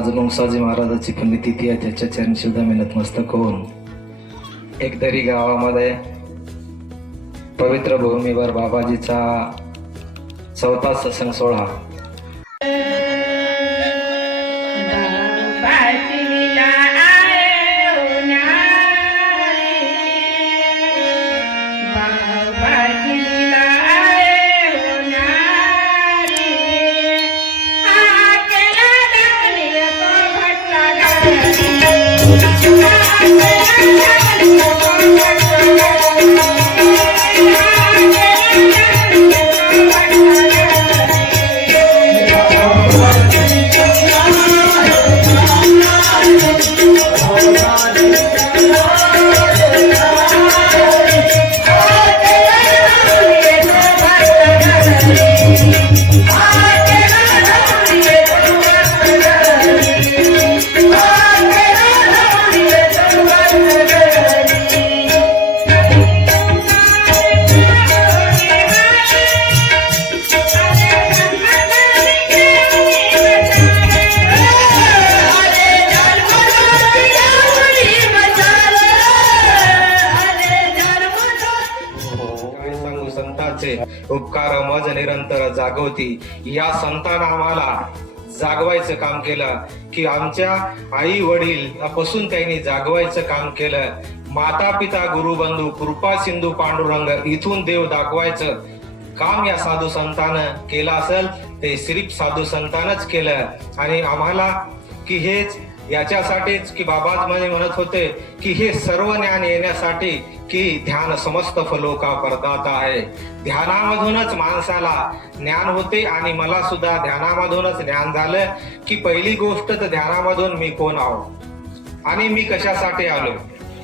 आज मुंगसाजी महाराजाची पुण्यतिथी आहे त्याच्या चरण सुद्धा मी नतमस्तक होऊन एकदरी गावामध्ये पवित्र भूमीवर बाबाजीचा चौथा ससन सोहळा. Thank you. संतांचे उपकार मज निरंतर जागवती. या संतान आम्हाला जागवायचं काम केलं की आमच्या आई वडील पासून त्यांनी जागवायचं काम केलं. माता पिता गुरु बंधू कृपा सिंधू पांडुरंग इथून देव दाखवायचं काम या साधू संतानं केलं असेल ते सिर्फ साधू संतानच केलं. आणि आम्हाला की हेच याच्यासाठीच की बाबाज म्हणजे म्हणत होते की हे सर्व ज्ञान येण्यासाठी की ध्यान समस्त फलोका परदाता आहे. ध्यानामधूनच माणसाला ज्ञान होते आणि मला सुद्धा ध्यानामधूनच ज्ञान झालं की पहिली गोष्ट तर ध्यानामधून मी कोण आहो? आणि मी कशासाठी आलो?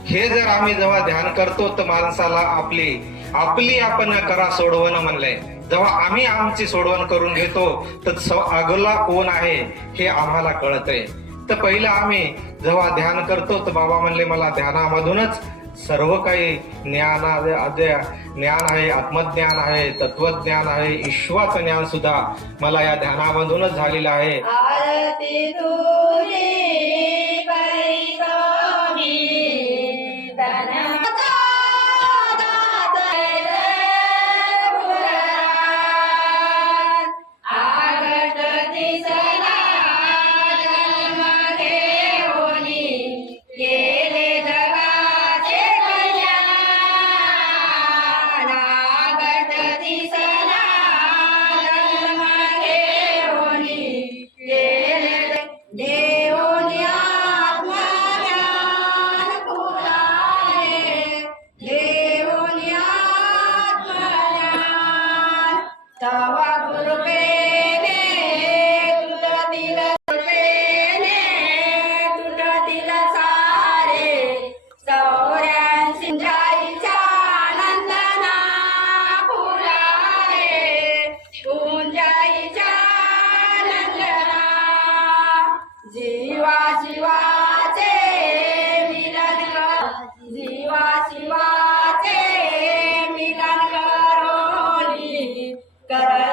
हे जर आम्ही जेव्हा ध्यान करतो तर माणसाला आपली आपली आपण करा सोडवणं म्हणलंय. जेव्हा आम्ही आमची सोडवण करून घेतो तर अगला कोण आहे हे आम्हाला कळतंय. तर पहिलं आम्ही जेव्हा ध्यान करतो तर बाबा म्हणले मला ध्यानामधूनच सर्व काही ज्ञान ज्ञान आहे आत्मज्ञान आहे तत्वज्ञान आहे ईश्वाचं ज्ञान सुद्धा मला या ध्यानामधूनच झालेलं आहे. Caralho.